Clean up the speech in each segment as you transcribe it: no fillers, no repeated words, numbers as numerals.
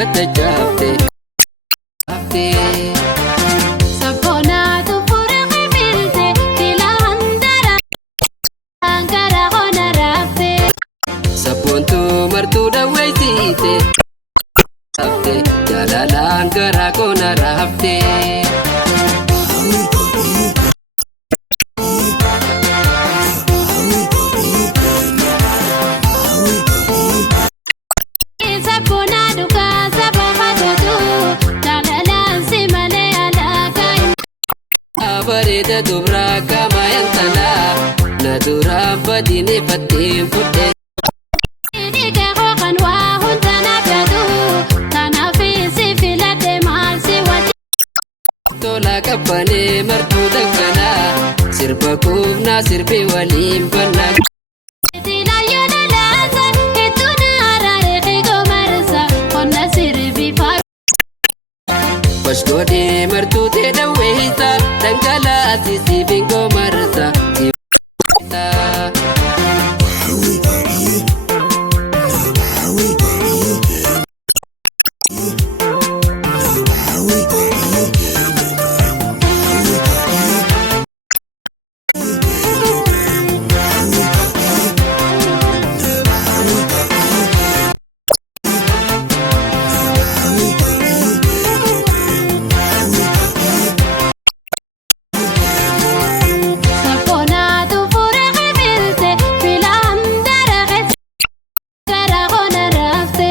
gata jabte Sabona tu pura qibilte Tila handara Angara hona rafte Sabontu martu dawaisite Rafte jalalan karakona rafte Sabona duka sabha tutu Jalalan simale alaka Abareda dubra kamayan tala Nadura badine patim putte Ini kehokan wahun tanah jadu Tanah visi filade malsi wajib Tola kapane martu dakana Sirba kubna sirbi walim banag Tila yona laza Ketuna arare khigo marsa Konna sirbi fa Pashkode martu te daweta Dangala sisi bingo marsa Sibita Sabona tu pura qibilte Tila handara Angara hona rafte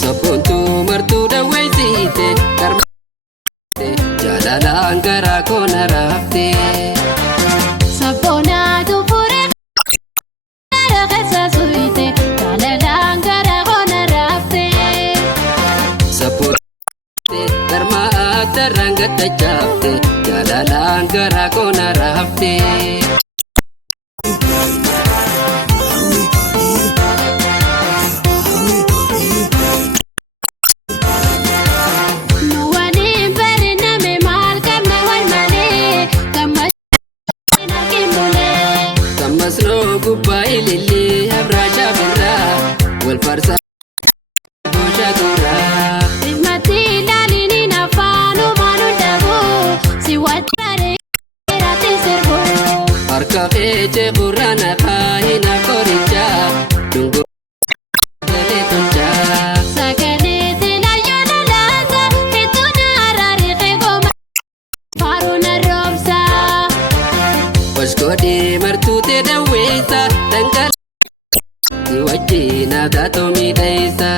Sabontu martu dawaisite Karmate jalalan karakona rafte Sabona tu pura qibilte suite Jalalan angara hona rafte Sabontu karma ataranga tajabte Jalalan karakona rafte Nuwani barina me mal kamna wal male Kamajina kimule Tamasno gubbai lili abraja birra Wal farsa gosha dura Ismati lalini nafanu manu dabu Siwatare rati sirbu Harka fece qurana kahina koricha Dungo dale toncha Sagale tila yona laza Ketuna arari khigo Faruna robsa Pashkode martu te daweta Dangala Iwajina dato midaisa